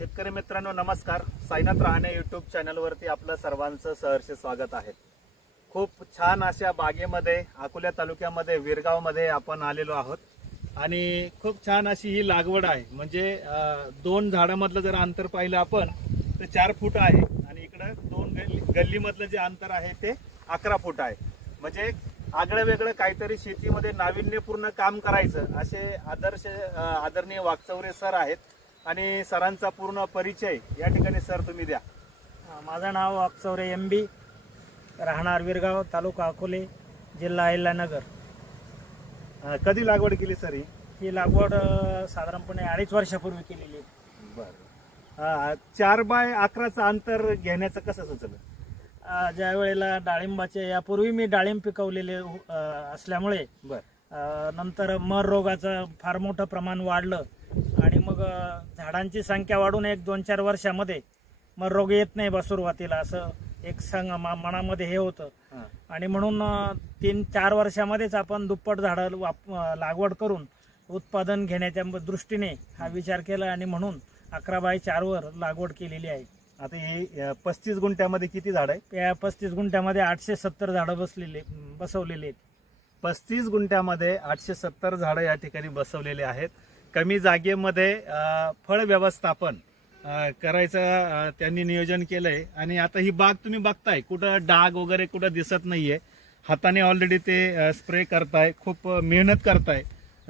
शेतकरी मित्रांनो नमस्कार. साईनाथ रहाणे यूट्यूब चॅनलवरती आपलं सर्वांचं सहर्ष स्वागत आहे. खूप छान अशा बागेमध्ये अकोला तालुक्यामध्ये विरगावमध्ये आपण आलेलो आहोत आणि खूप छान अशी ही लागवड आहे. म्हणजे दोन झाडामधलं जर अंतर पाहिलं आपण तर 4 फूट आहे आणि इकडं दोन गल्लीमधलं जे अंतर आहे ते 11 फूट आहे. म्हणजे आगळं वेगळं काहीतरी शेतीमध्ये नाविन्यपूर्ण काम करायचं असे आदरणीय वाकचौरे सर आहेत आणि सरांचा पूर्ण परिचय या ठिकाणी सर तुम्ही द्या. माझं नाव वाकचौरे MB, राहणार विरगाव, तालुका अकोले, जिल्हा अहिल्यानगर. कधी लागवड केली सर? ही लागवड साधारणपणे 2.5 वर्षापूर्वी केलेली आहे. बरं. 4 बाय 11चं अंतर घेण्याचं कसं सुचलं? ज्या वेळेला डाळिंबाचे यापूर्वी मी डाळिंब पिकवलेले असल्यामुळे नंतर मर रोगाचं फार मोठं प्रमाण वाढलं आणि मग झाडांची संख्या वाढून 1-2-4 वर्षामध्ये मर रोग येत नाही बा सुरुवातीला, असं एक मनामध्ये हे होतं आणि म्हणून 3-4 वर्षामध्येच आपण दुप्पट झाडं लागवड करून उत्पादन घेण्याच्या दृष्टीने हा विचार केला आणि म्हणून 11 बाय 4 वर लागवड केलेली आहे. आता हे 35 गुंठ्यामध्ये किती झाड आहे? या 35 गुंठ्यामध्ये 870 झाडं बसवलेली आहेत. 35 गुंठ्यामध्ये 870 झाडं या ठिकाणी बसवलेले आहेत. कमी जागेमध्ये फळ व्यवस्थापन करायचं त्यांनी नियोजन केलंय आणि आता ही बाग तुम्ही बघताय, कुठं डाग वगैरे कुठं दिसत नाहीये. हाताने ऑलरेडी ते स्प्रे करताय, खूप मेहनत करताय.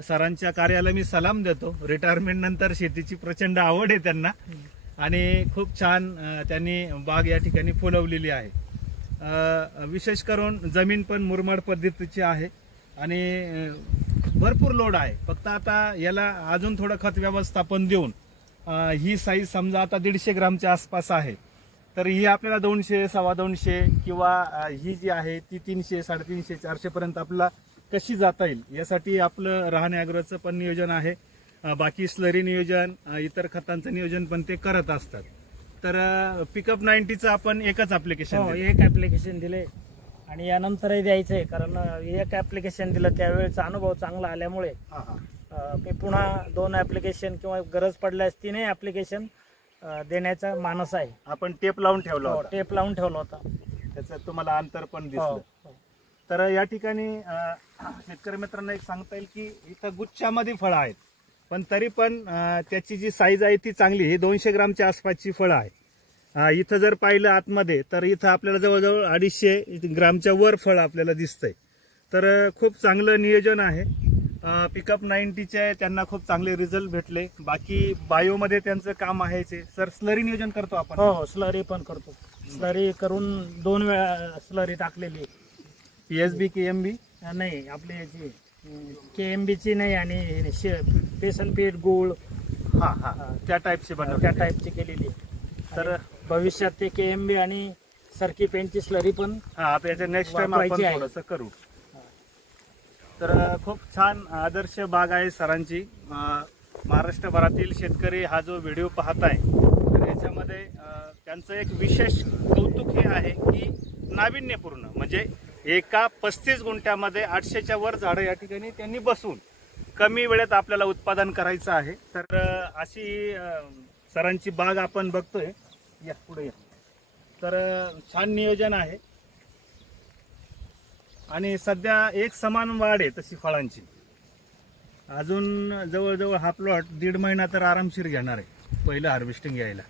सरांच्या कार्याला मी सलाम देतो. रिटायरमेंट नंतर शेतीची प्रचंड आवड आहे त्यांना आणि खूप छान त्यांनी बाग या ठिकाणी फुलवलेली आहे. विशेष करून जमीन पण मुरमाड पद्धतीची आहे आणि भरपूर लोड आहे. फक्त आता याला अजून थोडं खत व्यवस्थापन देऊन ही साईज समजा आता 150 ग्रामच्या आसपास आहे, तर ही आपल्याला 200, 250 किंवा ही जी आहे ती 300, 350, 400 पर्यंत आपल्याला कशी जाता येईल यासाठी आपलं रहाणे ॲग्रोचं पण नियोजन आहे. बाकी स्लरी नियोजन, इतर खतांचं नियोजन पण ते करत असतात. तर पिकअप 90चं आपण एकच ऍप्लिकेशन दिले आणि यानंतरही द्यायचंय, कारण एक ऍप्लिकेशन दिलं त्यावेळेचा अनुभव चांगला आल्यामुळे मी पुन्हा 2 ऍप्लिकेशन किंवा गरज पडल्यास 3 ऍप्लिकेशन देण्याचा मानस आहे. आपण टेप लावून ठेवला होता, त्याचं तुम्हाला अंतर पण दिसलं. तर या ठिकाणी शेतकरी मित्रांना एक सांगता येईल की इथं गुच्छामध्ये फळं आहेत, पण तरी पण त्याची जी साईज आहे ती चांगली. ही 200 ग्रामच्या आसपासची फळं आहे. इथं जर पाहिलं आतमध्ये तर इथं आपल्याला जवळजवळ 250 ग्रामच्या वर फळ आपल्याला दिसतंय. तर खूप चांगलं नियोजन आहे. पिकअप 90चे त्यांना खूप चांगले रिझल्ट भेटले. बाकी बायोमध्ये त्यांचं काम आहे. सर स्लरी नियोजन करतो आपण? हो, स्लरी पण करतो. स्लरी करून 2 वेळा स्लरी टाकलेली. PSB KMB नाही, आपली याची KMBची नाही आणि बेसन पीठ गुळ त्या टाईपची केलेली. तर भविष्यात ते KMB आणि सरकी पेंटची स्लरी पण आपल्या नेक्स्ट टाइम आपण थोडंसं करू. तर खूप छान आदर्श बाग आहे सरांची. महाराष्ट्रभरातील शेतकरी हा जो व्हिडिओ पाहताय तर याच्यामध्ये त्यांचं एक विशेष कौतुक हे आहे की नाविन्यपूर्ण, म्हणजे एका 35 गुंठ्यामध्ये 800च्या वर झाडं या ठिकाणी त्यांनी बसवून कमी वेळेत आपल्याला उत्पादन करायचं आहे. तर अशी सरांची बाग आपण बघतोय. या पुढे या. तर छान नियोजन आहे आणि सध्या एक समान वाढ आहे तशी फळांची. अजून जवळजवळ हा प्लॉट 1.5 महिना तर आरामशीर घेणार आहे पहिलं हार्वेस्टिंग यायला.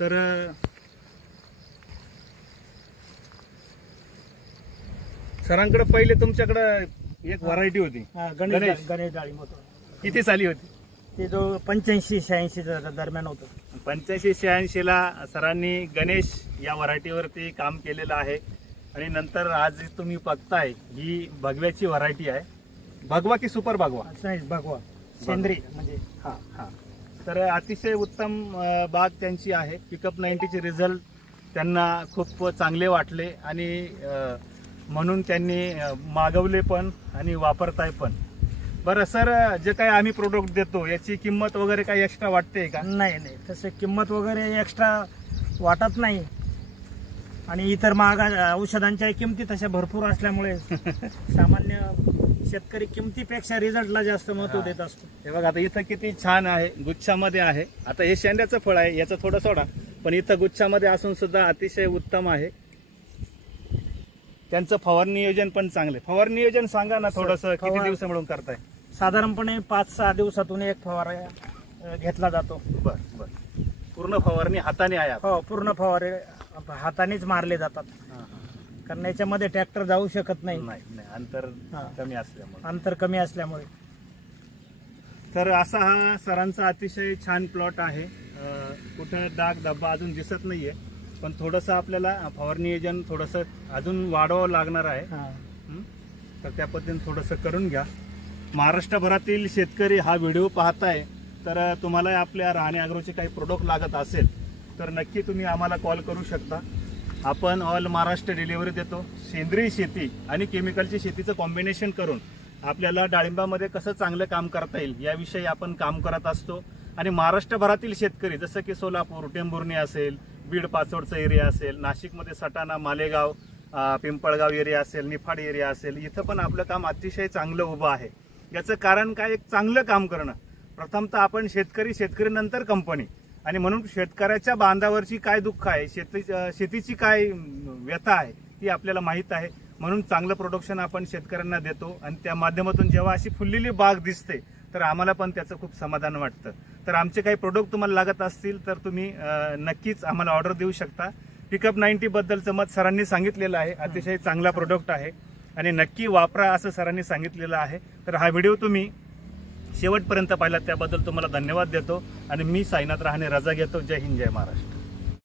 तर सरांकडे पहिले तुमच्याकडे एक व्हरायटी होती, गणेश डाळिंब होतं. किती साली होती ते? जो 85-86 दरम्यान होतं. 85-86 ला सरांनी गणेश या व्हरायटीवरती काम केलेलं आहे आणि नंतर आज तुम्ही बघताय ही भगव्याची व्हरायटी आहे. भगवा की सुपर भगवा? नाही, भगवा सेंद्रिय म्हणजे. तर अतिशय उत्तम बाग त्यांची आहे. पिकअप 90चे रिझल्ट त्यांना खूप चांगले वाटले आणि म्हणून त्यांनी मागवले पण आणि वापरताय पण. बरं सर, जे काही आम्ही प्रोडक्ट देतो याची किंमत वगैरे काही एक्स्ट्रा वाटते का? नाही, तसे किंमत वगैरे एक्स्ट्रा वाटत नाही. आणि इतर महाग औषधांच्या किमती तशा भरपूर असल्यामुळे सामान्य शेतकरी किमतीपेक्षा रिझल्टला जास्त महत्व देत असतो. हे बघा आता इथं किती छान आहे, गुच्छामध्ये आहे. आता हे शेंड्याचं फळ आहे, याचं थोडं सोडा, पण इथं गुच्छामध्ये असून सुद्धा अतिशय उत्तम आहे. त्यांचं फवारणी नियोजन पण चांगले. फवारणी नियोजन सांगा ना थोडंसं, किती दिवस मिळून करताय? साधारणपणे 5-6 दिवसातून एक फवारा घेतला जातो. बर बर. पूर्ण फवारणी हाताने आहे? हो, पूर्ण फवारे हातानेच मारले जातात, कारण याच्यामध्ये ट्रॅक्टर जाऊ शकत नाही. अंतर कमी असल्यामुळे. अंतर कमी असल्यामुळे. तर असा हा सरांचा अतिशय छान प्लॉट आहे. कुठं डाग धब्बा अजून दिसत नाहीये, पण थोडंसं आपल्याला फवारणी नियोजन थोडंसं अजून वाढवावं लागणार आहे. तर त्या पद्धतीने थोडंसं करून घ्या. महाराष्ट्रभरातील शेतकरी हा व्हिडिओ पाहताय, तर तुम्हाला आपल्या राहणे अॅग्रोचे काही प्रोडक्ट लागत असेल तर नक्की तुम्ही आम्हाला कॉल करू शकता. आपण ऑल महाराष्ट्र डिलिव्हरी देतो. सेंद्रिय शेती आणि केमिकलची शेतीचं कॉम्बिनेशन करून आपल्याला डाळिंबामध्ये कसं चांगलं काम करता येईल याविषयी आपण काम करत असतो. आणि महाराष्ट्रभरातील शेतकरी जसं की सोलापूर, टेंभुर्णी असेल, बीड पाचोडचा एरिया असेल, नाशिकमध्ये सटाणा, मालेगाव, पिंपळगाव एरिया असेल, निफाड एरिया असेल, इथं पण आपलं काम अतिशय चांगलं उभं आहे. याचं कारण काय? एक चांगलं काम करणं. प्रथमतः आपण शेतकरी नंतर कंपनी. आणि म्हणून शेतकऱ्याच्या बांधावरची काय दुःख आहे, शेतीची काय व्यथा आहे ती आपल्याला माहीत आहे. म्हणून चांगलं प्रोडक्शन आपण शेतकऱ्यांना देतो आणि त्या माध्यमातून जेव्हा अशी फुललेली बाग दिसते तर आम्हाला पण त्याचं खूप समाधान वाटतं. तर आमचे काही प्रोडक्ट तुम्हाला लागत असतील तर तुम्ही नक्कीच आम्हाला ऑर्डर देऊ शकता. पिकअप 90 बद्दलचं मत सरांनी सांगितलेलं आहे. अतिशय चांगला प्रोडक्ट आहे आणि नक्की वापरा असं सरांनी सांगितलेलं आहे. तर हा व्हिडिओ तुम्ही शेवटपर्यंत पाहिला त्याबद्दल तुम्हाला धन्यवाद देतो आणि मी साईनाथ रहाणे रजा घेतो. जय हिंद, जय महाराष्ट्र.